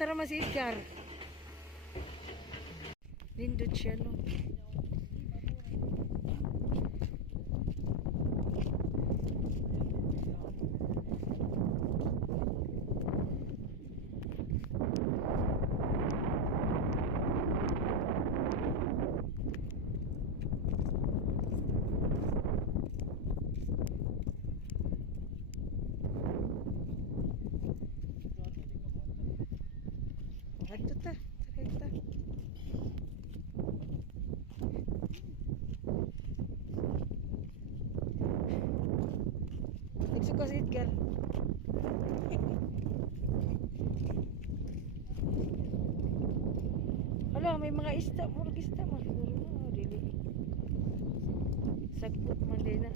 Asa naman si Edgar? Lindot siya, no? Ato ta, ta. Nagsuka si Edgar. Hala, may mga isda, murag isda man siguro na, dili. Sagbot man din na.